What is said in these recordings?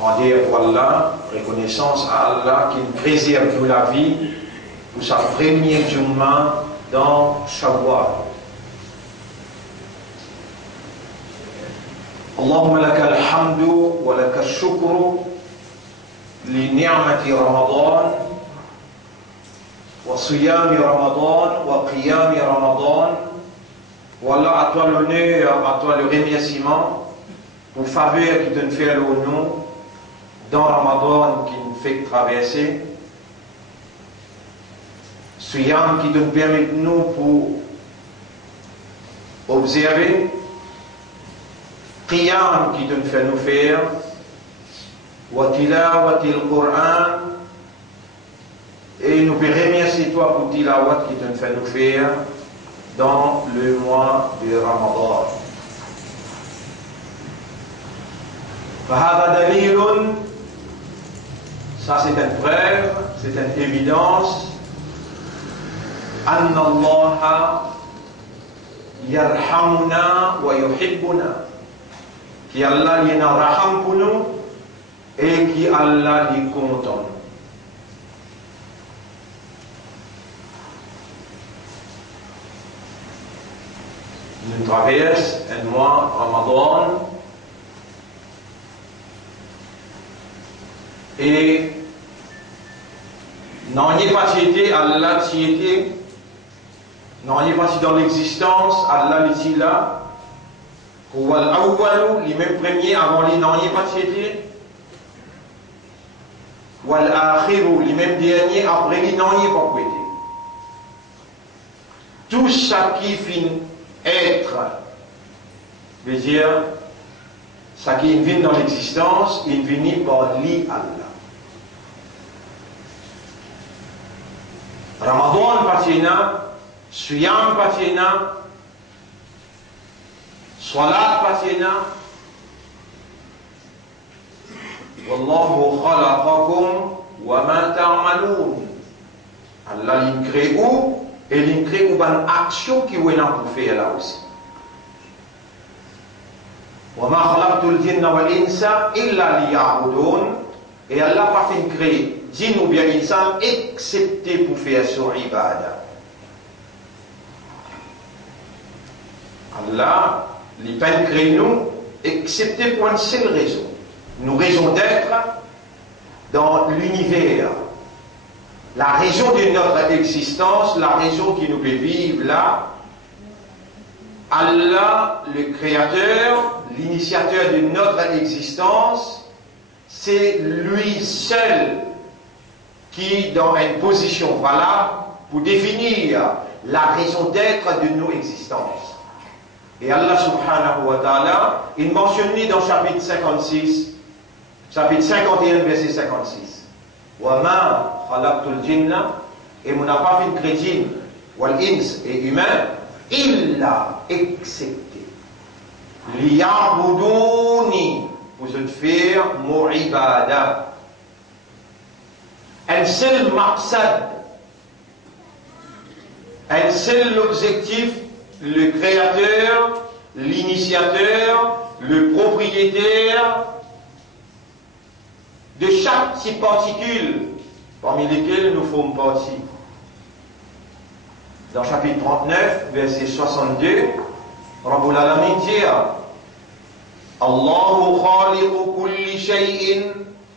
Rendez pour Allah, reconnaissance à Allah qui nous préserve nous la vie pour sa première journée dans Shawwal. Allahumma laka alhamdu wa laka shukru li ni'mati Ramadan wa siyami Ramadan wa qiyami Ramadan. Voilà, à toi l'honneur, à toi le remerciement pour faveur qui te fait au nom dans Ramadan qui nous fait traverser. Siyam qui te permet de nous pour observer. Qiyam qui te fait nous faire. Wa tilawatil Qur'an. Et nous pouvons remercier toi pour tilawat qui te fait nous faire dans le mois de Ramadan. فهذا دليل, ça c'est une preuve, c'est une évidence, أن الله يرحمنا ويحبنا, qui Allah y a raham pour nous et qui Allah y content. Nous traversons un mois Ramadan et non n'y pas été Allah t'y était, non n'y pas dans l'existence Allah l'est là, ou al-awwalu les mêmes premiers avant les non n'y pas été, ou al-akhiru les mêmes derniers après les non n'y pas été. Tout ça qui finit être, veut dire, ça qui vient dans l'existence, il vient par lui Allah. Ramadan patina, Siyam patina, Salat patina, Wallahu khalaqakum wa ma ta'malun. Allah il crée où? Et il crée une action qui est là pour faire là aussi. وَمَا خَلَقْتُ الْجِنَّ وَالْإِنسَ إِلَّا لِيَعْبُدُونَ. Et Allah n'a pas fait créer djinn ou bien insan excepté pour faire son ibadah. Allah n'a pas créé nous excepté pour une seule raison. Nous raison d'être dans l'univers. La raison de notre existence, la raison qui nous fait vivre là, Allah, le Créateur, l'initiateur de notre existence, c'est lui seul qui, dans une position valable, pour définir la raison d'être de nos existences. Et Allah subhanahu wa ta'ala, il mentionne dans chapitre 56, chapitre 51, verset 56. وَمَا خَلَقْتُ الْجِنَّ, et on n'a pas fait de chrétien, wal-ins et humain, illa excepté. Liya'buduni, pour se faire mon ibadah. Un seul maqsad, un seul objectif, le créateur, l'initiateur, le propriétaire de chaque petite particule parmi lesquelles nous formons partie. Dans chapitre 39, verset 62, Rabbul Alamin dit Allahu khaliqu kulli shay'in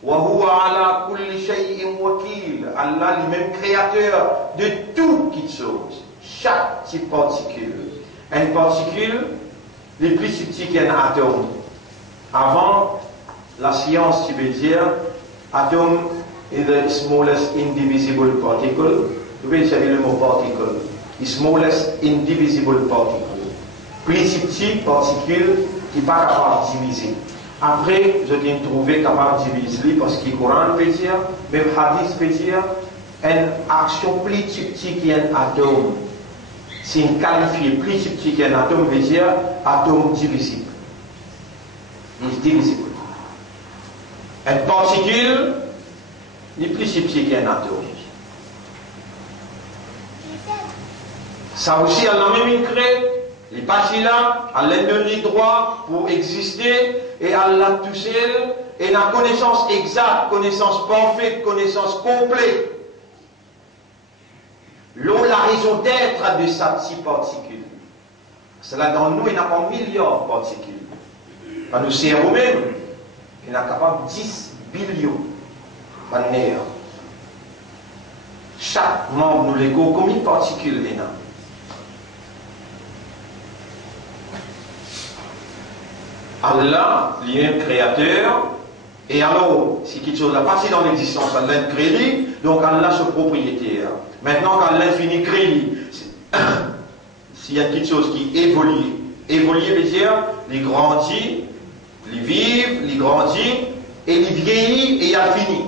wa huwa ala kulli shay'in wakil. Allah, le même créateur de tout qui chose, chaque petite particule. Une particule, les plus subtile qu'un atome. Avant, la science, tu veux dire, atome is the smallest indivisible particle. Vous pouvez dire le mot particle. The smallest indivisible particle. Plus subtile particule qui n'est pas capable de diviser. Après, je t'ai trouvé capable de diviser parce que le Coran peut dire, même Hadith peut dire, une action plus subtile qu'un atome. Si une qualifié plus subtil qu'un atome veut dire atome divisible. Il est divisible. Une particule n'est plus subtil qu'un atome. Ça aussi, Allah même crée Les parties là, Allah donne les droits pour exister et Allah tout seul et la connaissance exacte, connaissance parfaite, connaissance complète. L'eau, la raison d'être de sa petite particule. Cela dans nous, il n'y a pas milliards de particules. Dans nos cerveaux même, il y a capable 10 billions de nerfs. Chaque membre nous l'ego, combien de particules il y a? Allah, lui-même créateur, et alors, si quelque chose a passé dans l'existence, Allah crée, donc Allah ce propriétaire. Maintenant, quand Allah finit créer, s'il y a quelque chose qui évolue, évoluer veut dire, il grandit, il vive, il grandit, et il vieillit et il a fini.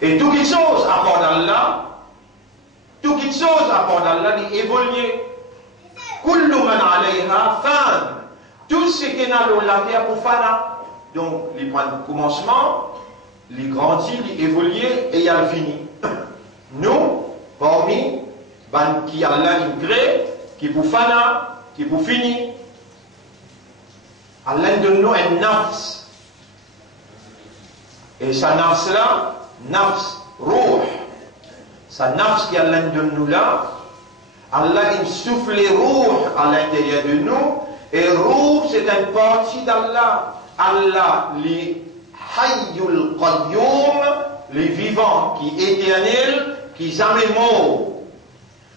Et toute chose à part d'Allah, toute chose à part d'Allah, il évolue. Kullu man alayha fan. Tout ce qui est dans la terre pour fana. Donc, il prend le commencement, il grandit, il évolue et il a fini. Nous, parmi, qui Allah il crée, qui pour fana, qui pour finir. Allah donne nous un nafs. Et sa nafs là, nafs, ruh. Sa nafs qui Allah donne nous là, Allah il souffle ruh à l'intérieur de nous. Et ruh, c'est une partie d'Allah. Allah, les hayyul qayyum, les vivants, qui est éternel, qui jamais mort.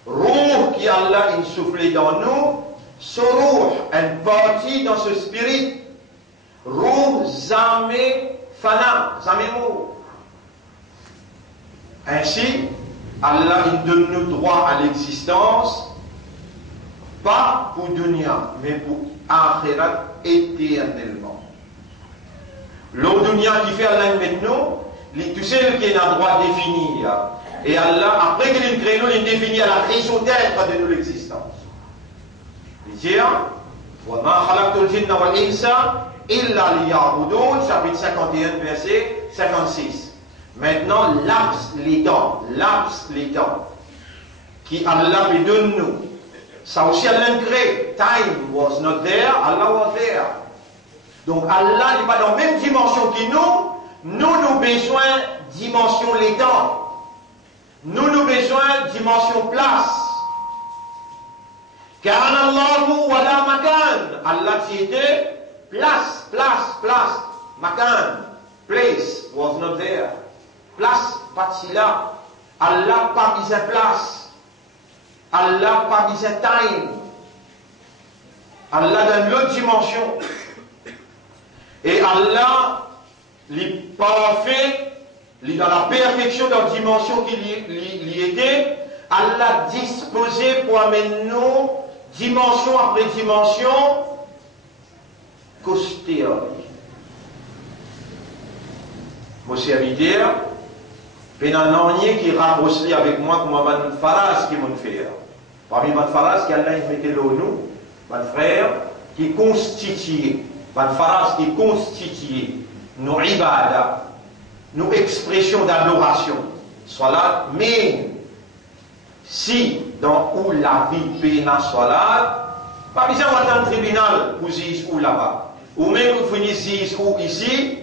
Ruh qui Allah il soufflé dans nous, ce ruh, une partie dans ce spirit. Ruh jamais fana, jamais mort. Ainsi, Allah il donne nous droit à l'existence, pas pour dunya, mais pour akhirat éternellement. Le dunya qui fait Allah maintenant, tout seul qui est un droit défini. Et Allah, après qu'il crée nous, il définit à la raison d'être de nous l'existence. Il dit, وَمَا خَلَقْتُ الْجِنَّ وَالْإِنسَ إِلَّا لِيَعْبُدُونَ, chapitre 51, verset 56. Maintenant, les temps, qui Allah lui donne nous. Ça aussi, Allah crée. Time was not there, Allah was there. Donc, Allah n'est pas dans la même dimension que nous. Nous avons besoin de dimension les temps. Nous avons besoin de dimension place. Car Allah wa la makan. Allah qui était place. Makan. Place was not there. Place, pas de là. Allah pas besoin de place. Allah pas besoin de time. Allah dans l'autre dimension. Et Allah, il est parfait, il est dans la perfection de la dimension qu'il y était. Allah disposé pour amener nous, dimension après dimension, costère. Mon serviteur, il y a un anier qui rapproche avec moi comme un pharas qui m'a fait. Parmi les pharas, Allah il mettait nous, mon frère, qui constitue. Van Faras qui constitue nos ibadah, nos expressions d'adoration. Salat, mais si dans où la vie peine à salat, pas besoin d'attendre un tribunal pour dire ou là-bas. Ou même vous finissez ou ici,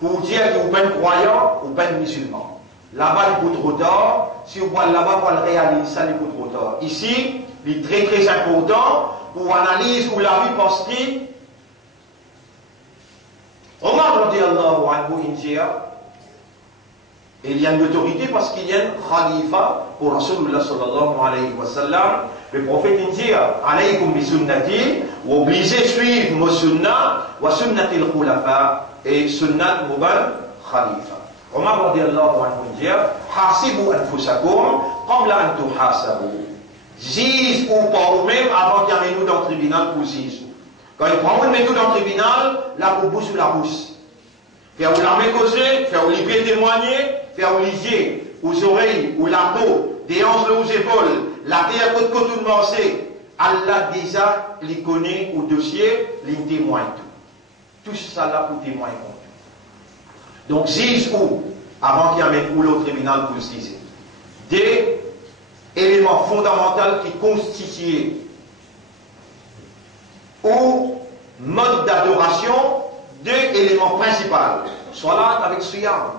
pour dire que vous êtes croyant ou pas musulman. Là-bas, il faut trop tard. Si vous voyez là-bas, pour le réaliser, ça, il faut trop tard. Ici, il est très important pour analyser où la vie pense qu'il Omar radiallahu anhu injia, il y a une autorité parce qu'il y a un khalifa pour Rasulullah sallallahu alayhi wa sallam. Le prophète injia, alaykum bi sunnati, ou obligé de suivre mon sunnah, wa sunnati al-khulafa, et sunnat muban khalifa. Omar radiallahu anhu injia, hasibu anfusakum, qabla an tuhasabu. Juge ou pas vous-même avant qu'il y ait nous dans le tribunal pour juger. Quand il prend une méthode dans le tribunal, là, pour bouche ou la bouche. Faire ou l'armée causer, faire ou libérer témoigner, faire ou lisier, aux oreilles, ou la peau, des hanches aux épaules, la terre côte côte de morcer. Allah déjà les connaît au dossier, les témoigne tout. Tout ça là pour témoigner contre. Donc, juge ou, avant qu'il y ait ou le tribunal pour juger. Des éléments fondamentaux qui constituent ou mode d'adoration, deux éléments principaux. Salat avec Siyam.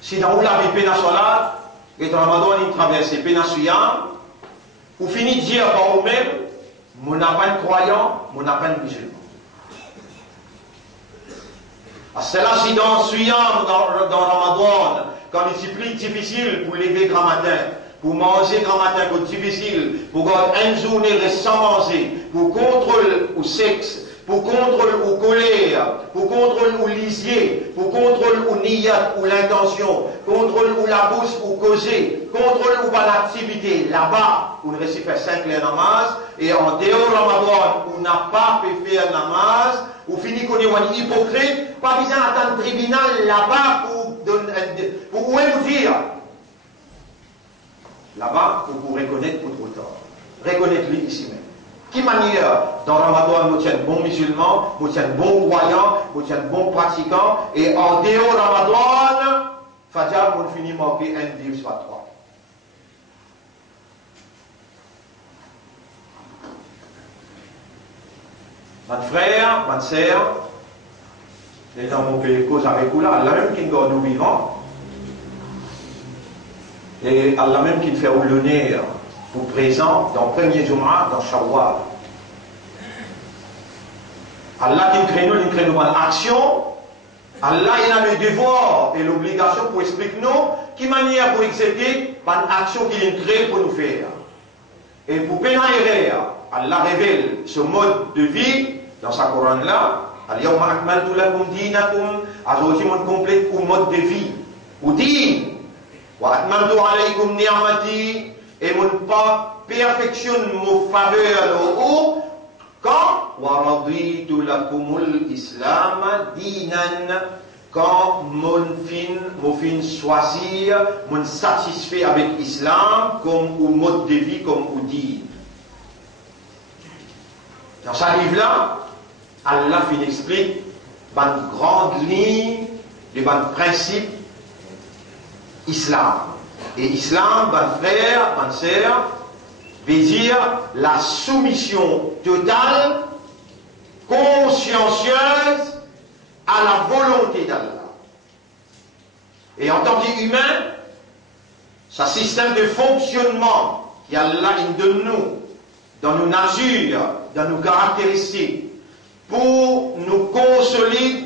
Si dans la vie pena Salat, et dans Ramadan, il traverse pena Siyam, ou finit de dire par vous-même, mon appel croyant, mon appel musulman. C'est là si dans Siyam, dans Ramadan, quand il est plus difficile pour lever grand matin, pour manger grand matin, c'est difficile, pour garder une journée sans manger, pour contrôle au sexe, pour contrôle au colère, pour contrôle au lisier, pour contrôle au niyat ou l'intention, contrôle ou la bouche ou causer, contrôle ou par l'activité. Là-bas, on réussit à faire 5 les namaz, et en dehors Ramadan, on n'a pas pu faire namaz, on finit qu'on est un hypocrite, pas besoin d'attendre le tribunal là-bas pour vous dire. Là-bas, vous reconnaître pour trop tard. Reconnaître-le ici même. Qui manière, dans Ramadan, nous tiens bon musulman, nous tiens bon croyant, nous tiens bon pratiquant, et en dehors Ramadan, Fajr, on finit manquer un div soit 3. Mon frère, ma sœur, et dans mon pays, cause avec vous là, Allah même qui nous garde nous vivants, et Allah même qui nous fait l'honneur pour présent dans le premier Jumu'ah, dans Shawwal. Allah qui crée nous une action. Allah il a le devoir et l'obligation pour expliquer nous qui manière pour exécuter une action qu'il crée pour nous faire. Et pour pénérer, Allah révèle ce mode de vie dans sa Coran là. Al-yawma akmaltu lakum dinakum. Aujourd'hui, on complète au mode de vie. Ou dit, wa atmamtu alaykum ni'mati. Et mon pas perfectionne mon faveur au haut quand waraditu lakumul islam dinan quand mon fin choisir mon satisfait avec l'islam comme au mode de vie comme au dit. Dans ce livre là, Allah fin explique une grande ligne de principe islam. Et islam, bon frère, bonne sœur, veut dire la soumission totale, consciencieuse à la volonté d'Allah. Et en tant qu'humain, ce système de fonctionnement qu'Allah donne nous, dans nos natures, dans nos caractéristiques, pour nous consolider,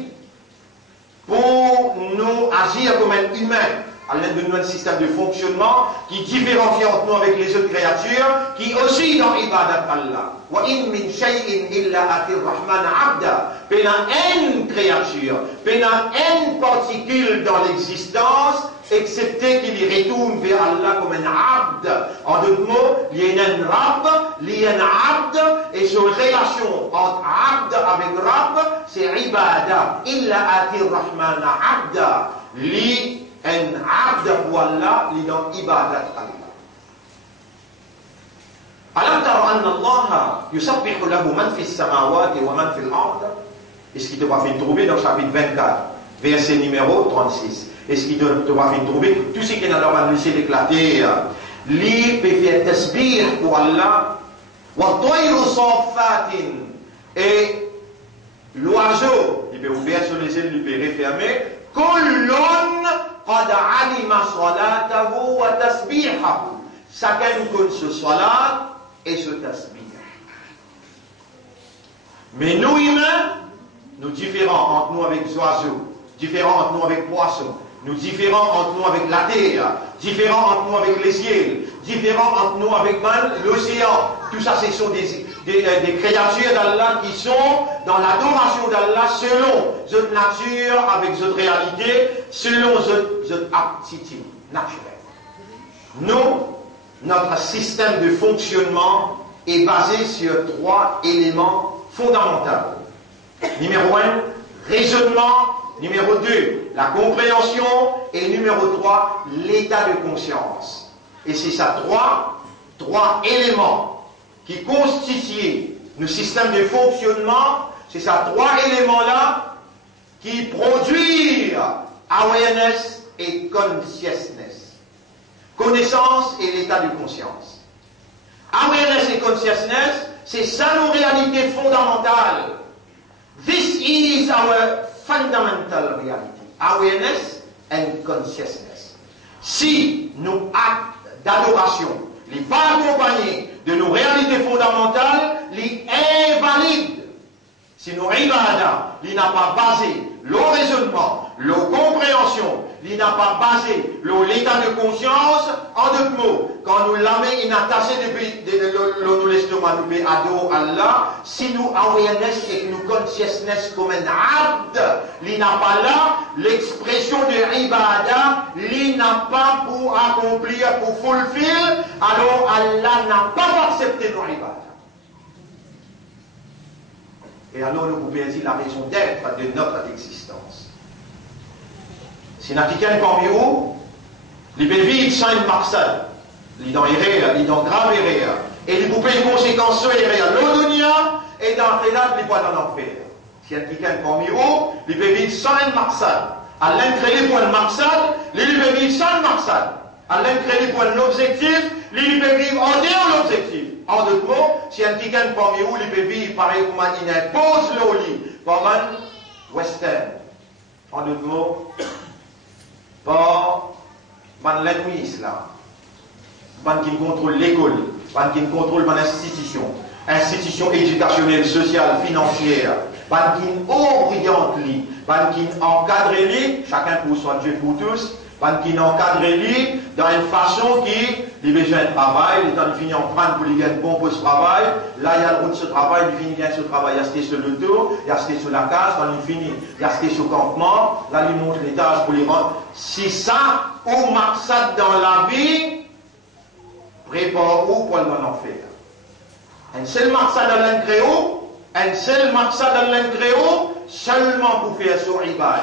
pour nous agir comme un humain. Allah donne nous un système de fonctionnement qui différencie entre nous avec les autres créatures, qui aussi dans ibadat Allah. Wa in min shay'in illa atir rahman abda. Pena une créature, pena une particule dans l'existence, excepté qu'il y retourne vers Allah comme un abd. En d'autres mots, il y a un rab, il y a un abd, et cette relation entre abd avec rab, c'est ibadah. Illa atir rahman abda. Un abd pour Allah, il est dans ibadat Allah. Alam tara anna Allah yusabbihu lahu man fi samawati wa man fi al-ard. Est-ce qu'il te va faire trouver dans le chapitre 24, verset numéro 36. Est-ce qu'il te va faire trouver tout ce qui est dans la laisser d'éclater. Lui peut faire tasbih pour Allah. Wa tayru safatin. Et l'oiseau, il peut ouvrir sur les ailes, il peut refermer. Kullun qad alima salatahu wa tasbihahu. Chacun connaît ce salat et ce tasbih. Mais nous humains, nous différents entre nous avec les oiseaux, différents entre nous avec les poissons, nous différents entre nous avec la terre, différents entre nous avec les ciels, différents entre nous avec l'océan. Tout ça, ce sont des créatures d'Allah qui sont dans l'adoration d'Allah selon notre nature, avec notre réalité, selon notre aptitude naturelle. Nous, notre système de fonctionnement est basé sur 3 éléments fondamentaux. Numéro 1, raisonnement. Numéro 2, la compréhension. Et numéro 3, l'état de conscience. Et c'est ça, trois éléments qui constituent le système de fonctionnement. C'est ça, 3 éléments-là qui produisent awareness et consciousness. Connaissance et l'état de conscience. Awareness et consciousness, c'est ça nos réalités fondamentales. This is our fundamental reality, awareness and consciousness. Si nos actes d'adoration ne sont pas accompagnés de nos réalités fondamentales, les invalides. Si nos ibadah, il n'a pas basé le raisonnement, la compréhension, il n'a pas basé l'état de conscience, en deux mots, quand nous l'avons inattaché depuis nous l'estomac, nous fait ado Allah, si nous awareness et nous consciousness comme un abd, il n'a pas là l'expression de ibadah, il n'a pas pour accomplir, pour fulfill, alors Allah n'a pas accepté nos ibadah. Et alors nous pouvons dire la raison d'être de notre existence. Si nous avons quelqu'un parmi vous, il peut vivre sans une marsade, il est dans l'erreur, il est dans grave erreur, et il peut payer une conséquence sur l'erreur, l'odonia, et dans l'enfer, il peut dans l'enfer. Si y a quelqu'un parmi vous, il peut vivre sans une marsade. À l'intérêt pour une marsade, il peut vivre sans une marsade. À l'intérêt pour un objectif, il peut vivre en dehors de l'objectif. En d'autres mots, si un quelqu'un parmi vous, il peut vivre pareil comme il impose le lit, comme un western. En d'autres mots, par l'ennemi islam, qui contrôle l'école, qui contrôle l'institution, institution éducationnelle, sociale, financière, qui oriente, qui encadre, chacun pour soi, Dieu pour tous, qui encadre dans une façon qui il besoin de travail, il est fini en prendre pour lui gagner bon pour ce travail, là il y a le route de ce travail, il finit bien ce travail, il y a acheté sur le tour, il y a acheté sur la case, quand il finit, il y a acheté sur le campement, là il montre les tâches pour les rendre. Si ça, ou marsat dans la vie, prépare-vous pour le enfer. Un seul marsat dans l'engréo, un seul marsat dans l'engréo, seulement pour faire son ibadah.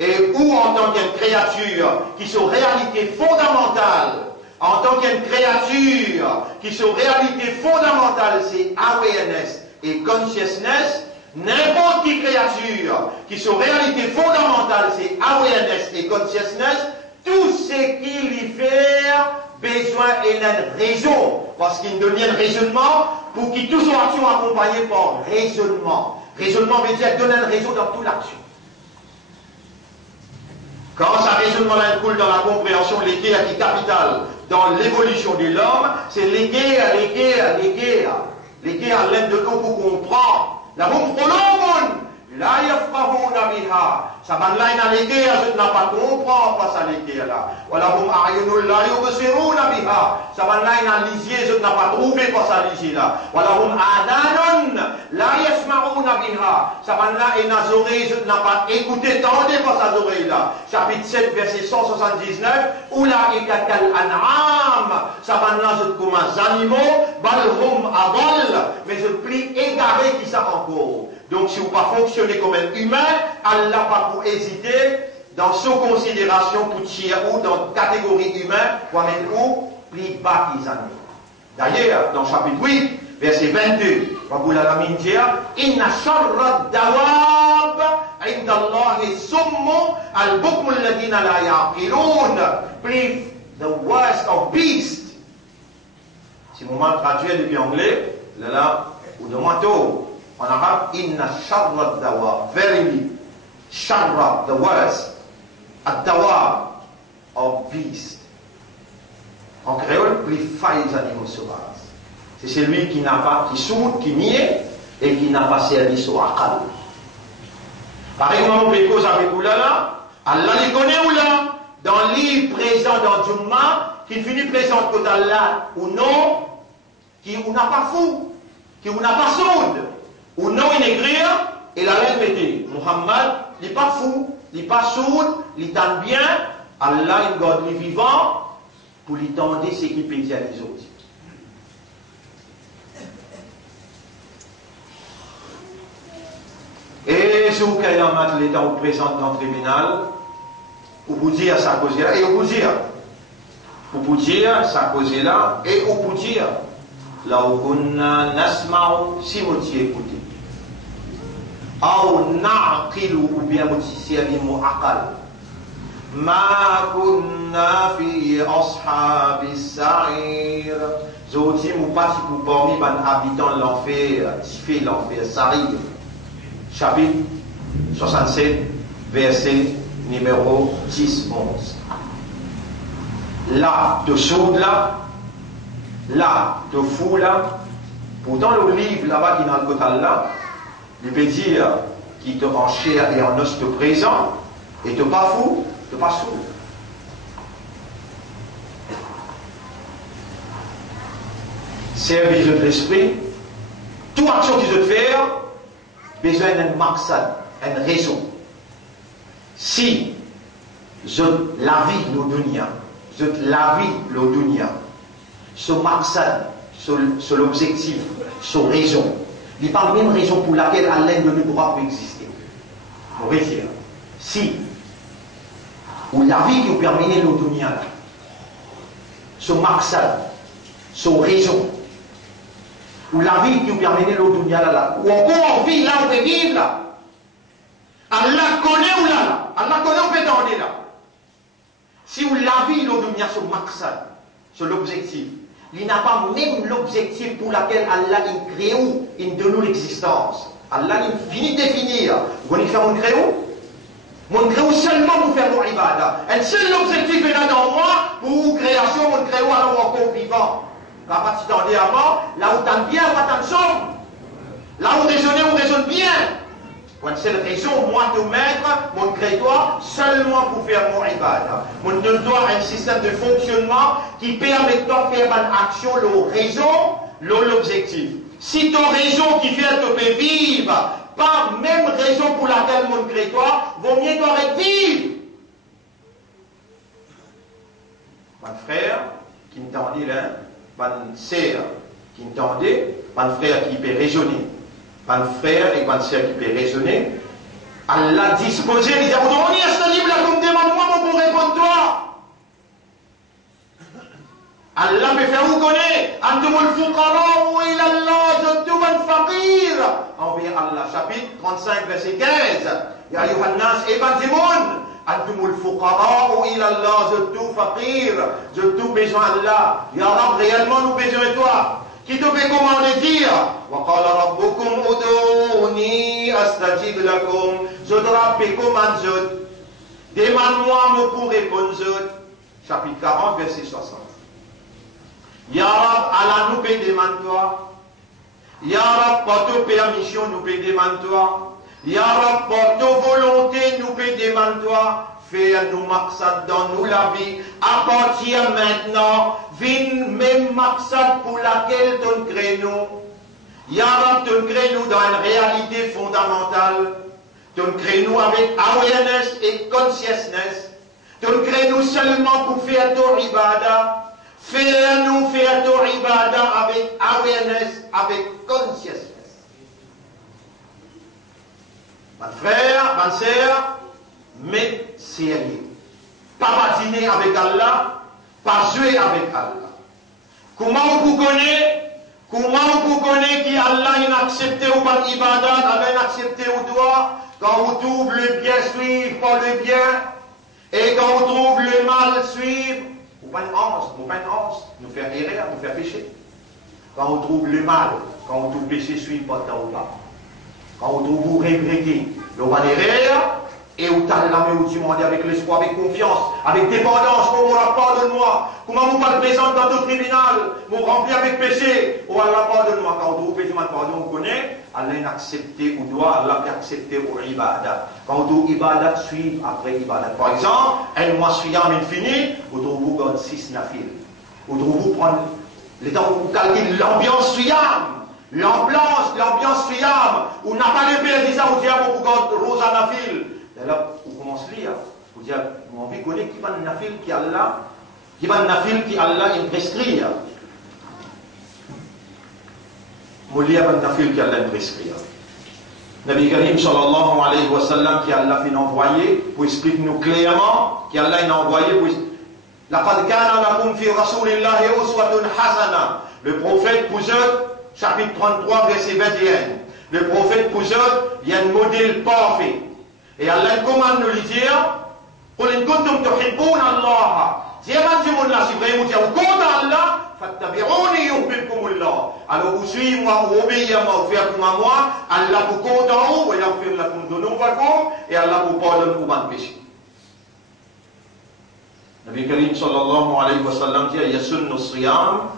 Et où en tant qu'une créature qui sont réalité fondamentale, en tant qu'une créature qui sont réalité fondamentale, c'est awareness et consciousness, n'importe quelle créature qui sont réalité fondamentale, c'est awareness et consciousness, tout ce qu'il y fait besoin d'une raison, parce qu'il donne un raisonnement pour qu'il tout soit action accompagné par raisonnement. Raisonnement veut dire donner une raison dans toute l'action. Quand ça raisonnement coule dans la compréhension, l'équerre qui est capitale dans l'évolution de l'homme, c'est l'équerre à l'aide de l'eau pour comprendre. La roue prolonge, là il y a favouna biha. Ça va là dans l'équerre, je n'ai pas comprendre pas ça l'équerre là. Voilà bon ayunul la yubsiruna biha. Ça va là dans lisier, je n'ai pas trouvé pas ça lisier là. Voilà bon adanun la yasmauna biha. Ça va là et nas oreilles, je n'ai pas écouté tendez pas ça oreilles là. Chapitre 7 verset 179 ulaika kal an'am. Ça va là je comme un animaux, balhum adall, mais je plie égaré qui ça encore. Donc si vous ne pas fonctionner comme un humain, Allah pas pour hésiter dans son considération pour tirer ou dans la catégorie humain, pour mettre où plus bas qu'ils animaux. D'ailleurs, dans le chapitre 8, verset 22, Rabbul Alamin dit Inna sharra dawab inda Allahi summu al-bukmu alladhina la yaqilun. Please, the worst of beasts. Si vous m'en traduisez depuis anglais, là, ou de manteau. En arabe, inna sharra dawa, verily, sharra, the worst, ad-dawa, of beast. En créole, plus failles animaux sauvages. C'est celui qui n'a pas, qui soude, qui nie, et qui n'a pas servi au aqal. Par exemple, on peut cause avec Oulala, Allah les connaît Oula, dans l'île présent dans Jumma, qui finit présent côté Allah ou non, qui ou n'a pas fou, qui ou n'a pas soude. Ou non, il écrit, et la lettre mettait Muhammad, il n'est pas fou, il n'est pas sourd, il tente bien, Allah, il garde les vivants, pour lui tendre ce qu'il peut dire les autres. Et si vous avez un l'état où présente dans le tribunal, vous dire sa cause là, et vous dire sa cause là, et vous dire, là où on a nasma'u, si vous écoutez. أو نعقل بمتسير معقل ما كنا في أصحاب السعير Zoti ou pas pour parmi les habitants de l'enfer, fait l'enfer, ça arrive. Chapitre 67, verset numéro 10-11. Là, de soude là, de fou là. Pourtant, le livre là-bas qui est dans le côté là, il peut dire qu'il te en chair et en os te présent, et te pas fou, te pas sourd. Service de l'esprit, toute action que tu veux faire, besoin d'un maqsad, une raison. Si je la vie le dunya, je la vie le dunya, ce maqsad, ce l'objectif, ce raison, il parle même raison pour laquelle Allah de nous droit pour exister. Vous voyez dire, si ou la vie qui vous permet le dunya, ce maqsad, ce raison, ou la vie qui vous permet le dunya là, ou encore on vit là, on peut vivre là. Allah connaît ou là, Allah connaît ou peut t'en là. Si vous la vie le dunya, ce maqsad, c'est l'objectif. Il n'a pas même l'objectif pour lequel Allah il crée ou il donne l'existence. Allah il finit de définir. Vous connaissez faire mon créo? Mon créo seulement pour faire mon ibadah. Et seul l'objectif est là dans moi pour création, mon créo alors encore vivant. Quand tu t'en dis avant, là où t'en bien, pas t'en sommes. Là où on raisonne bien. Pour une seule raison, moi te mettre, mon créateur, seulement pour faire mon ibadah. Mon te doit un système de fonctionnement qui permet de faire une action, le raison, l'objectif. Si ton raison qui fait te peut vivre, pas même raison pour laquelle mon créateur, vaut mieux t'arrêter vivre. Mon frère, qui m'entendait là, mon sœur, qui m'entendait, mon frère qui peut raisonner. Mon frère et ma soeur qui peut raisonner, Allah disposé, il dit, on y est disponible là comme demande-moi pour répondre toi. Allah me fait vous connaître, Antumul fuqara wa ila Allah jadduman faqir. Envers Allah, chapitre 35, verset 15. Ya ayuhan nas ibadimoun, Antumul fuqara wa ila Allah jaddu faqir. Jaddu besoin d'Allah. Ya Rab, réellement nous besoin de toi. Qui te fait commander dire وَقَالَ رَبُّكُمْ أُدُونِي أَسْتَجِبْ لَكُمْ. Je te rappelle comment je demande-moi me pour répondre. Chapitre 40, verset 60. Ya Rab, Allah nous peut demander toi. Ya Rab, par ta permission nous peut demander toi. Ya Rab, par ta volonté nous peut demander toi. Fais-nous maqsad dans nous la vie. À partir maintenant, vin même maqsad pour laquelle tu crées nous. Ya Rab, tu crées nous dans une réalité fondamentale. Tu crées nous avec awareness et consciousness. Tu crées nous seulement pour faire ton ibadah. Fais-nous faire ton ibadah avec awareness, avec consciousness. Mon frère, ma soeur, mais sérieux. Pas dîner avec Allah, pas jouer avec Allah. Comment vous connaissez qui Allah a accepté ou pas l'ibadat, a accepté ou doit, quand vous trouvez le bien suivre par le bien, et quand vous trouvez le mal suivre, vous pas une hanse, nous faire erreur, nous faire pécher. Quand vous trouvez le mal, quand vous trouvez le péché suivre pas temps ou pas. Quand vous trouvez vous regretter, vous pas erreur, et où t'as la main où tu demandes avec l'espoir, avec confiance, avec dépendance, oh Allah pardonne-moi. Comment vous pas présent dans le tribunal, vous rempli avec péché, oh Allah pardonne-moi. Quand vous trouvez pardon, vous connaissez, Allah a accepté ou doit, Allah a accepté au ibadat. Quand vous trouvez ibadat, suivre après ibadat. Par exemple, un mois suyam infini, vous trouvez 6 nafil. Vous trouvez prendre le temps où vous calculez l'ambiance suyam. L'ambiance suyam, où n'a pas de père disant, vous dites, vous regardez rosa nafil. Et là, vous commencez à lire. Vous dites, vous avez envie de connaître qui va le nafil qui Allah il prescrit. Vous lisez le nafil qui Allah il prescrit. Nabi Karim sallallahu alayhi wa sallam qui Allah fait envoyer pour expliquer nous clairement qui Allah il a envoyé pour لقد كان لكم في رسول الله أسوة حسنة. Le prophète pour eux, chapitre 33, verset 21. Le prophète pour eux, il y a un modèle parfait. Et Allah commande nous le dire, قل إن كنتم تحبون الله. Si vous êtes Allah, fattabi'uni yuhibbukumullah. Alors vous suivez moi, vous obéissez à moi, vous faites comme à moi, Allah vous compte en haut, et yaghfir lakum dhunubakum, et Allah vous pardonne pour vos péchés. Nabi Karim sallallahu alayhi wa sallam dit yasunnu siyam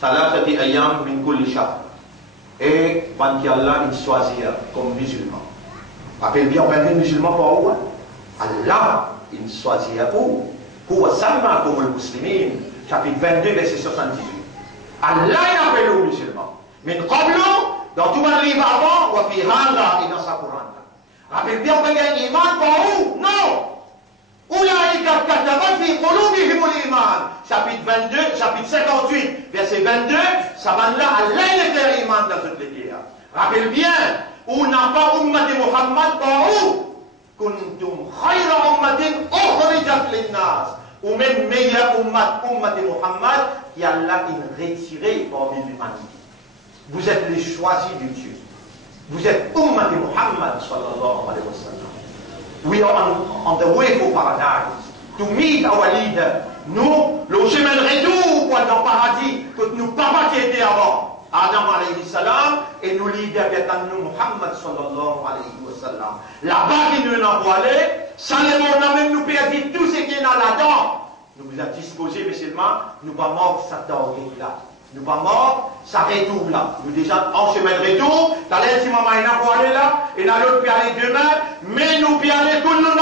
thalathati ayyam min kulli shahr. Et quand Allah il choisit comme musulman. Rappelez bien, on va dire musulman pour où? Allah il choisit où? Huwa sammakum al-muslimin. Chapitre 22, verset 78. Allah il appelle aux musulmans. Min qablu, dans tout le livre avant, wa fi hada et dans sa Coran. Rappelez bien, on va dire iman pour où? Non! Oulaïka kataba fi qulubihim al-iman. Chapitre 22, chapitre 58, verset 22, ça va là, Allah il iman dans cette lettre. Rappelez bien, où n'a pas ummat Muhammad pour où? Kuntum khayra ummatin ukhrijat lin-nas. Ou même meilleur ummat Muhammad qui Allah est retiré parmi l'humanité. Vous êtes les choisis de Dieu. Vous êtes ummat Muhammad sallallahu alayhi wa sallam. We are on the way for paradise to meet our leader. Nous, le chemin de retour pour dans le paradis que nous papa qui était avant. Adam alayhi salam et nous leader avec nous Muhammad sallallahu alayhi wa sallam. Là-bas qui nous envoyé, ça les monde même nous perdu tout ce qui est là-dedans. Nous vous a disposé, mais seulement nous pas morts ça t'arrête là. Nous pas morts, ça retourne là. Nous déjà en chemin de retour, t'as l'air si maman est envoyé là, et dans l'autre puis aller demain, mais nous puis aller tout le monde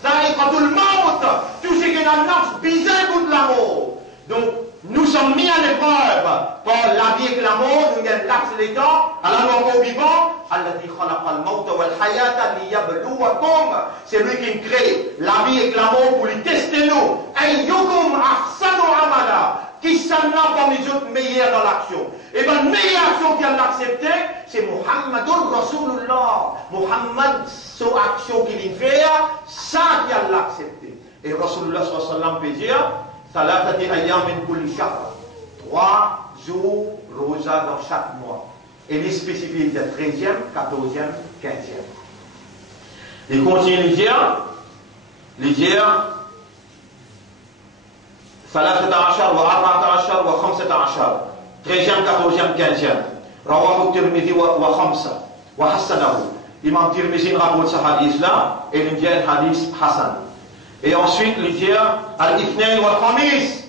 ça y quand tout le monde, tout ce qui est dans notre bizarre pour l'amour. Donc nous sommes mis à l'épreuve par la vie et la mort, nous gagnons l'axe des temps, à la mort au vivant, Alladhi khalaqa al-mawta wal-hayata liyabluwakum. C'est lui qui crée la vie et la mort pour les tester nous. Ayyukum ahsanu amala. Qui s'en a parmi les autres meilleurs dans l'action. Et bien, la meilleure action qu'il a acceptée, c'est Muhammadun Rasulullah. Muhammad, son action qu'il fait, ça qu'il a accepté. Et Rasulullah sallallahu alayhi wa sallam peut dire, Salatati ayyam min kulli shahr. 3 jours rosa dans chaque mois. Et les spécificités de 13e, 14e, 15e. Il continue de dire, ثلاثة عشر وأربعة عشر وخمسة عشر 13e, 14e, 15e. رواه الترمذي وخمسة وحسنه. Imam Tirmizi rapporte ce hadith-là et il dit un hadith Hassan. Et ensuite, il dit Al-Ithnain wal-Khamis.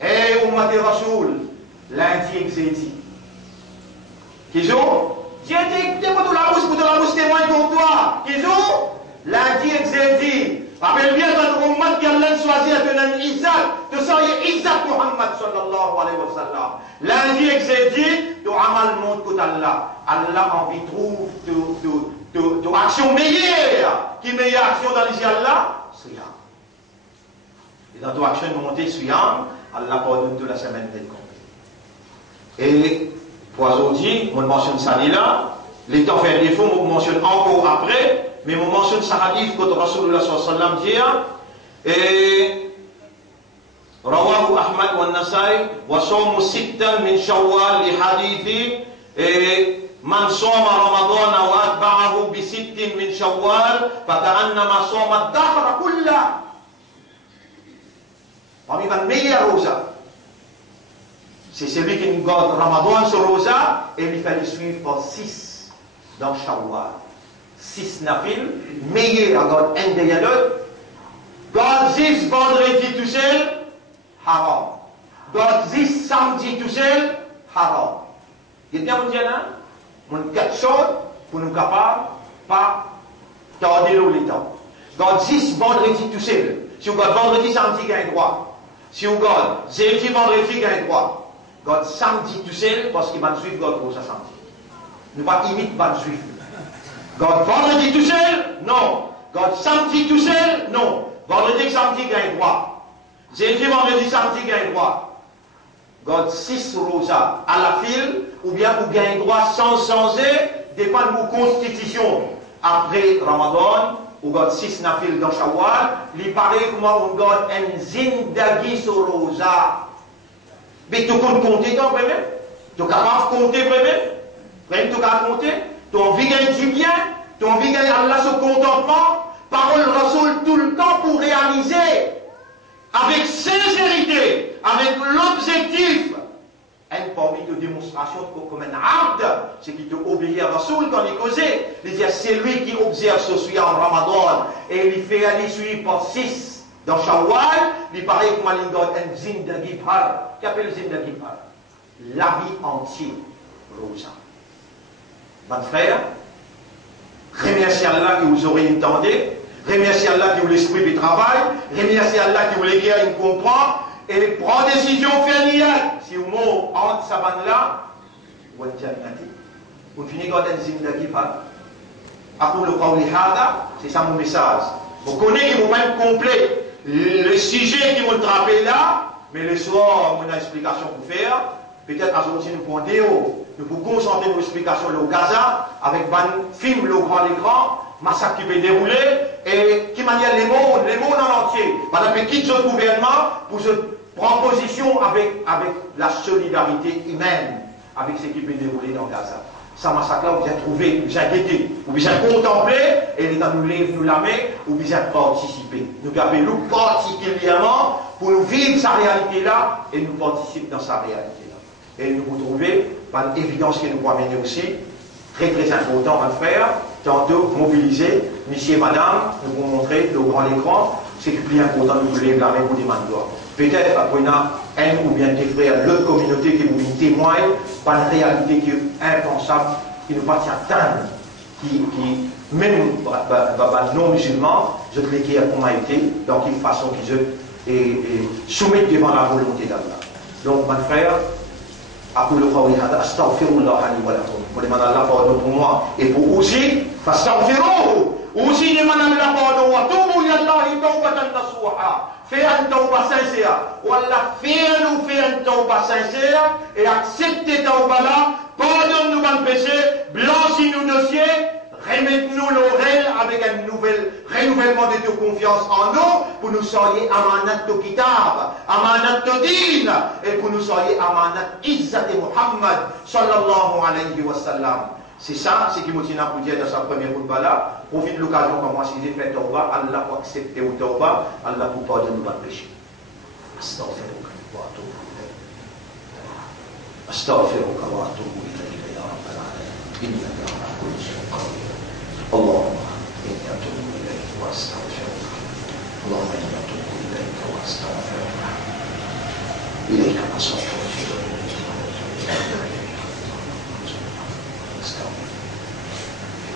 Et Ummati Rasoul, lundi et jeudi. Qu'ils ont Dieu dit, t'es pas de la bouche témoigne pour toi. Qu'ils ont lundi et jeudi. Rappelle bien dans l'ummat qui a choisi de donner Isaac, de s'envoyer Isaac Muhammad sallallahu alayhi wa sallam. Lundi et jeudi, tu amal monde que Allah. Allah envie trouve de action meilleure. Qui meilleure action dans les Allah? Siyam. Et dans ton action de monter Siyam, Allah pardonne de la semaine d'être compris. Et pour aujourd'hui, on mentionne ça là. Les temps fait défaut, on mentionne encore après. Mais on mentionne ce hadith que Rasulullah sallallahu alayhi wa sallam dit et رواه أحمد والنسائي وصوم ستا من شوال لحديث من صام رمضان وأتبعه بست من شوال فكأنما صام الدهر كله. Parmi les meilleurs rosas, c'est celui qui garde Ramadan sur rosa et il fallait suivre par 6 dans Shawwal. 6 nafil, meilleur regarde un derrière l'autre. God 10 vendredi tout seul, haram. God 10 samedi tout seul, haram. Il y a bien là, on a 4 choses pour nous capables, pas tarder le temps. God 10 vendredi tout seul. Si vous regardez vendredi, samedi, il y a un droit. Si vous regardez jeudi, vendredi, il y a un droit. God samedi tout seul, parce qu'il va suivre God pour ça samedi. Ne pas imiter, va suivre. God vendredi tout seul? Non. God samedi tout seul? Non. Vendredi, samedi, gagne droit. Jeudi, vendredi, samedi, gagne droit. God 6 rosa à la file, ou bien vous gagnez droit sans changer, dépend de vos constitutions. Après Ramadan, ou God 6 nafil dans Shawwal, il paraît comment on God un zindagi sur rosa. Mais tu comptes compter quand même? Tu es capable de compter vraiment? Même tu es capable de compter? Tu as envie de gagner du bien, tu as envie de gagner Allah ce contentement, parole Rasoul tout le temps pour réaliser avec sincérité, avec l'objectif, une forme de démonstration comme un abd, c'est qui te obéit à Rasoul quand il causait. Il dit, c'est lui qui observe ce suivant en Ramadan, et il fait aller suivre par 6 dans Shawwal, il paraît comme il donne un zindagi par. Qu'est-ce qu'il appelle le zindagi par? La vie entière, Rosa. Mon frère, remerciez Allah qui vous orientez, remerciez Allah qui vous l'esprit du travail, remerciez Allah qui vous l'éclaire, il comprend, et prend décision, fait nial. Si vous mourrez entre sa bande là, vous finissez par un zindagi par. C'est ça mon message. Vous connaissez qu'il ne faut pas être complet. Le sujet qui m'a trappé là, mais le soir, on a une explication pour faire. Peut-être à ce moment-ci, nous prenons des hauts. Nous pouvons concentrer nos explications au Gaza, avec un film, le grand écran, massacre qui peut dérouler, et qui manière les mondes en entier. Madame, quitte ce gouvernement pour se prendre position avec la solidarité humaine, avec ce qui peut dérouler dans Gaza. Ça massacre-là, vous bien trouver, vous bien guetter, vous bien contempler, et l'État nous lève, nous la met, vous bien participer. Nous appelons particulièrement pour nous vivre sa réalité-là, et nous participer dans sa réalité-là. Et nous retrouver par l'évidence que nous pouvons amener aussi, très très important, mon frère, tantôt mobiliser, monsieur et madame, nous pouvons montrer le grand écran, c'est le plus important, nous voulons la main pour demander. Peut-être après un ou bien des frères, l'autre communauté qui vous témoigne par une réalité qui est impensable, qui ne pas atteindre, qui même non musulmans, je te l'écris à été, dans une façon qu'ils se soumettent devant la volonté d'Allah. Donc, mon frère, أقول قولي هذا أستغفر الله لي ولكم ولمن الله pardon pour moi et pour aussi فاستغفروه aussi لمن الله pardon وتوبوا إلى الله توبة نصوحا fais une tauba sincère ولا fais une tauba sincère et acceptez tauba là pardonne-nous nos péchés blanchis-nous dossiers remettez-nous l'oreille avec un renouvellement de confiance en nous pour nous soyez amanat de kitab, amanat de din et pour nous soyez amanat izzat de Muhammad sallallahu alayhi wa sallam. C'est ça, ce qui me tient à vous dire dans sa première khutbah là. Profite de l'occasion comme moi si j'ai fait tauba, Allah pour accepter au tauba, Allah pour pardonner nos péchés. Astaghfiruka wa atubu ilayk. Astaghfiruka wa atubu ilayk ya rabbal alamin. Innaka ala kulli shay'in qadir. اللهم إني أتوب إليك وأستغفرك اللهم إني أتوب إليك وأستغفرك إليك نصرت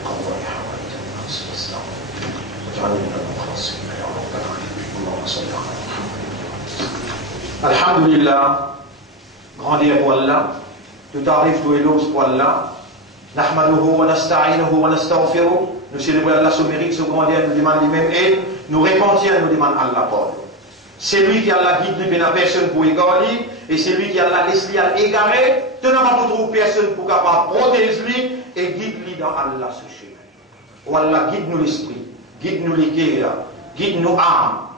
قضاء حوائج الناس واستغفرك واجعلني من المخلصين يا رب العالمين اللهم صل على محمد. الحمد لله grandir pour Allah tout arrive tout éloge pour Allah. Nahmaduhu wa nasta'inuhu wa nastaghfiruh. Nous célébrons Allah son mérite, son grandir, nous demandons lui-même et nous repentir, nous demandons Allah pardon. C'est lui qui a la guide de la personne pour égarer et c'est lui qui a la laisse à égarer. Tu n'as pas pour trouver personne pour capable protéger lui et guide-lui dans Allah ce chemin. Oh Allah, guide-nous l'esprit, guide-nous les cœurs, guide-nous âmes.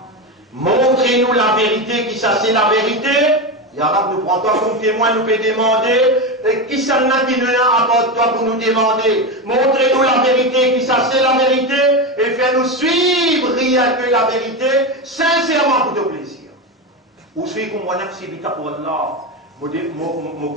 Montrez-nous la vérité, qui ça c'est la vérité. Ya Rab, nous prends toi comme témoin, nous peut demander, qui ça n'a qui nous apporte toi pour nous demander. Montrez-nous la vérité, qui ça c'est la vérité, et fais-nous suivre rien que la vérité, sincèrement pour ton plaisir. Ou suis comme moi, c'est vite pour Allah. Mon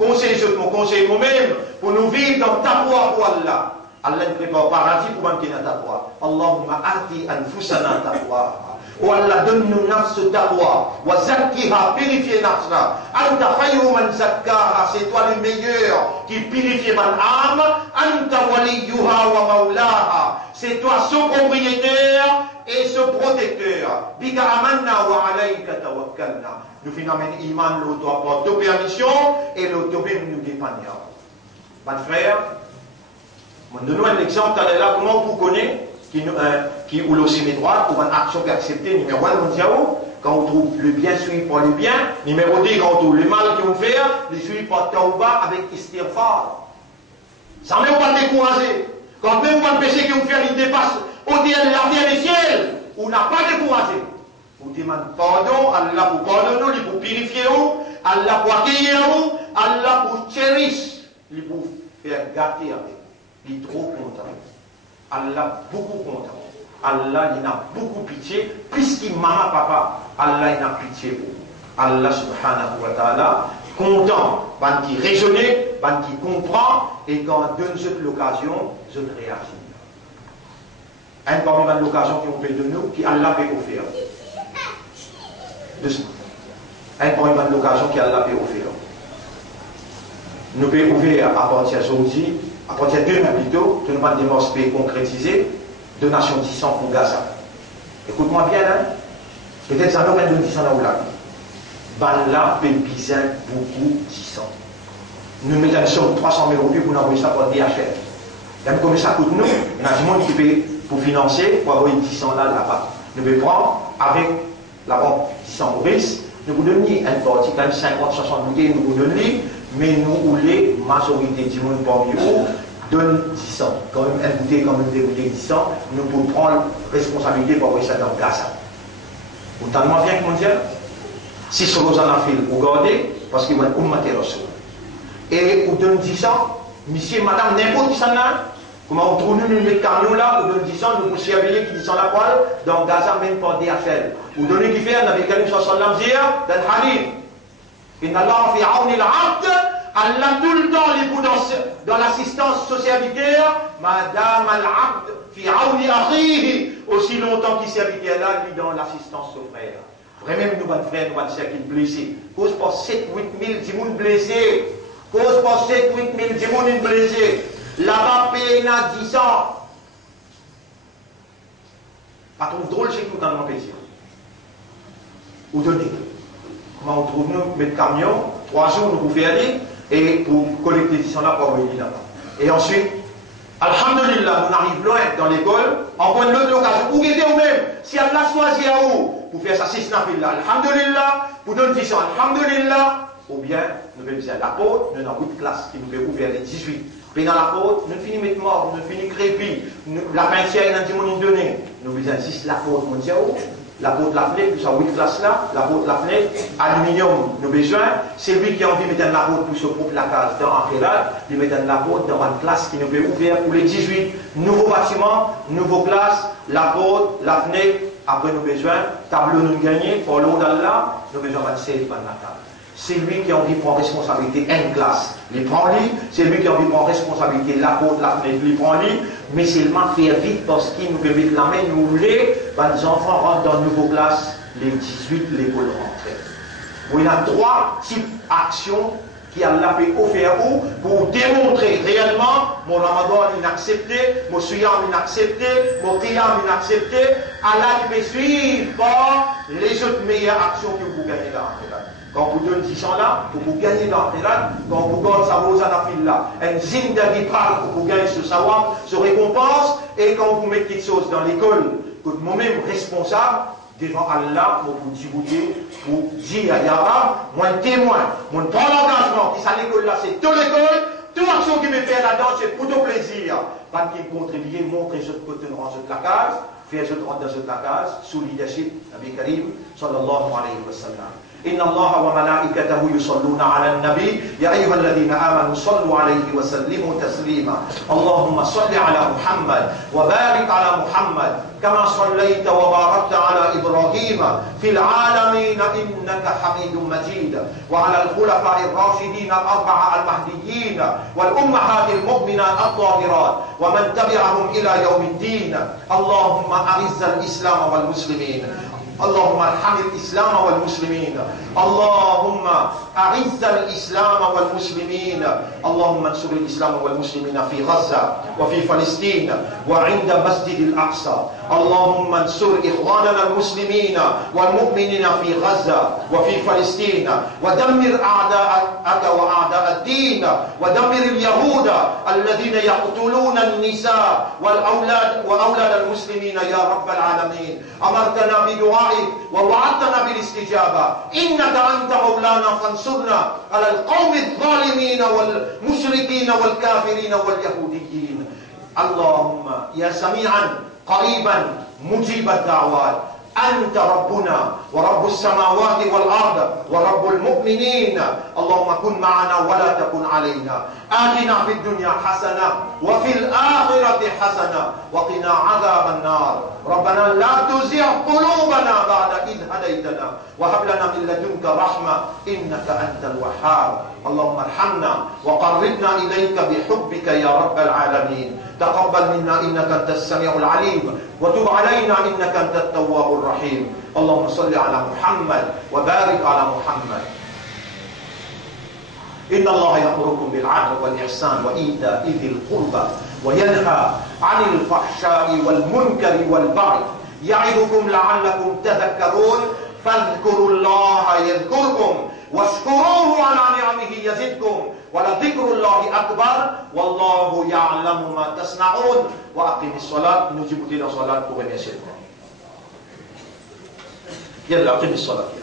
conseil moi-même, pour nous vivre dans ta voie pour Allah. Allah nous prépare paradis pour manquer dans ta voie. Allahumma ati anfusana taqwa. Oh Allah, donne-nous nafs taqwa, wa zakkiha, purifier nafsna. Anta khayru man zakkaha, c'est toi le meilleur qui purifie mon âme. Anta waliyuha wa maulaha, c'est toi son propriétaire et son protecteur. Bika amanna wa alayka tawakkalna. Nous finissons iman l'auto-permission et l'auto-même nous dépendons. Mon frère, donne-nous un exemple, là, comment vous connaissez qui ou le sémé droit pour une action qui est acceptée, numéro 1, quand on trouve le bien suivi par le bien, numéro 2, quand on trouve le mal qu'on fait, le suivi par tauba avec istighfar. Ça ne peut pas décourager. Quand même pas le péché qu'on fait, il dépasse au-delà de la vie des ciels, on n'a pas découragé. On demande pardon, Allah pour pardonner, pour purifier, Allah pour accueillir, Allah pour chérir, il pour faire gâter avec. Il est trop content. Allah beaucoup content. Allah il a beaucoup pitié, puisqu'il maman papa, Allah il a pitié pour vous. Allah subhanahu wa ta'ala, content, ban qui raisonner, ban qui comprend, et quand donne cette l'occasion, je réagis. Un parmi l'occasion qui on fait de nous, qui Allah peut offrir. Doucement. Un parmi l'occasion qui Allah peut offrir. Nous pouvons ouvrir à partir d'aujourd'hui, à partir de demain plutôt, que nous allons démontrer concrétiser, donation 10 ans pour Gaza. Écoute-moi bien, hein? Peut-être ça nous donne 10 ans là où là. Ben là, peut bizarre beaucoup 10 ans. Nous mettons une somme de 300 000 euros pour nous envoyer ça pour le DHL. Même comme ça coûte nous, il y a du monde qui peut pour financer, pour avoir 10 ans là-bas. Nous pouvons prendre avec la banque 10 ans Maurice, nous vous donnons un parti, quand même 50, 60 bouteilles, nous vous donnons, mais nous, les majorité du monde parmi nous, donne 10 ans. Quand même un bouteille, quand même des bouteilles 10 ans, nous pouvons prendre responsabilité pour envoyer ça dans le Gaza. Vous entendez bien, comment dire? Si ce que vous en avez fait, vous gardez, parce qu'il y a un matériel. Et vous donnez 10 ans, monsieur, madame, n'importe qui s'en a. Comment on trouve nous les camions là, vous donnez 10 ans, nous poussons les qui sont la poêle, dans Gaza, même pas DHL. Vous donnez qui fait, on avait quelqu'un sur son lamzier, dans le hadith. Inna Allah fi auni al-abd, Allah tout le temps les dans l'assistance socialitaire, madame al-abd fi auni akhihi, aussi longtemps qu'il serviteur là, lui dans l'assistance au frère. Vraiment, nous, notre frère, nous, notre qui blessés. Cause pour 7-8 000 gens blessés. Cause pour 7-8 000 gens blessés. Là-bas, paye 10 ans. Pas trop drôle chez nous dans mon pays. Où donnez. Comment on trouve nous, mettre camion, 3 jours, nous pouvons faire aller, et pour collecter 10 ans là pour venir là-bas. Et ensuite, alhamdulillah, nous arrivons loin dans l'école, en point de l'occasion, vous guettez vous-même, si Allah choisit à vous, pour faire ça 6 nafil là, alhamdulillah, pour donner 10 ans, alhamdulillah, ou bien, nous devons dire l'apôtre, nous avons 8 classes qui nous fait ouvrir les 18. Puis dans l'apôtre, nous finissons mettre mort, nous finissons crépi, la peinture, nous avons donné. Nous vous insistons l'apôtre, nous disons, l'apôtre la fenêtre, nous avons 8 classes là, l'apôtre la fenêtre, aluminium, nous besoin, c'est lui qui a envie de mettre l'apôtre pour se couper la case dans l'entrée, de mettre l'apôtre dans une classe qui nous fait ouvrir pour les 18. Nouveaux bâtiments, nouveaux classes, l'apôtre, la fenêtre, après nous besoin, tableau nous gagner, pour l'eau d'Allah, nous besoin de faire la table. C'est lui qui a envie de prendre responsabilité une classe. Il prend lui, c'est lui qui a envie de prendre responsabilité l'apôtre, la fenêtre, il prend lui, mais seulement faire vite parce qu'il nous fait vite la main, nous voulons, les enfants rentrent dans une nouvelle classe, les 18, l'école rentre. Il y a 3 types d'actions qui Allah peut offrir pour démontrer réellement mon Ramadan inaccepté, mon Suyam inaccepté, mon Qiyam inaccepté. Allah peut suivre par les autres meilleures actions que vous gagnez dans la quand vous donnez 10 ans là, pour vous gagner dans la quand vous gagnez ça vous en là, un zine d'agipral pour vous gagner ce savoir, ce récompense, et quand vous mettez quelque chose dans l'école, que moi-même responsable, devant Allah, pour vous divulguer, pour dire à Yahweh, moi un témoin, moi prends l'engagement, qui à l'école là, c'est toute l'école, toute action qui me fait là-dedans, c'est pour ton plaisir. Pas qui contribuer, montrer ce côté dans la case, faire ce dans la case, sous leadership, Nabi Karim, sallallahu alayhi wa sallam. إن الله وملائكته يصلون على النبي يا أيها الذين آمنوا صلوا عليه وسلموا تسليما اللهم صل على محمد وبارك على محمد كما صليت وباركت على إبراهيم في العالمين إنك حميد مجيد وعلى الخلفاء الراشدين الأربعة المهديين والأمهات المؤمنات الطاهرات ومن تبعهم إلى يوم الدين اللهم أعز الإسلام والمسلمين اللهم ارحم الإسلام والمسلمين اللهم أعز الإسلام والمسلمين اللهم انصر الإسلام والمسلمين في غزة وفي فلسطين وعند مسجد الأقصى اللهم انصر إخواننا المسلمين والمؤمنين في غزة وفي فلسطين ودمر أعداءك وأعداء الدين ودمر اليهود الذين يقتلون النساء وأولاد المسلمين يا رب العالمين أمرتنا بدعائك ووعدتنا بالاستجابة إنك أنت مولانا فانصرنا على القوم الظالمين والمشركين والكافرين واليهوديين اللهم يا سميعا قريبا مجيب الدعوات أنت ربنا ورب السماوات والأرض ورب المؤمنين. اللهم كن معنا ولا تكن علينا. آتنا في الدنيا حسنة وفي الآخرة حسنة وقنا عذاب النار. ربنا لا تزغ قلوبنا بعد إذ هديتنا وهب لنا من لدنك رحمة إنك أنت الوهاب. اللهم ارحمنا وقربنا إليك بحبك يا رب العالمين. تقبل منا إنك أنت السميع العليم وتب علينا إنك أنت التواب الرحيم. اللهم صل على محمد وبارك على محمد. إن الله يأمركم بالعدل والإحسان وإيتاء ذي القربى وينهى عن الفحشاء والمنكر والبغي يعظكم لعلكم تذكرون. فاذكروا الله يذكركم واشكروه على نعمه يزدكم ولذكر الله أكبر والله يعلم ما تصنعون. وأقم الصلاة. نجيب إلى صلاة pour remercier. يلا أقم الصلاة.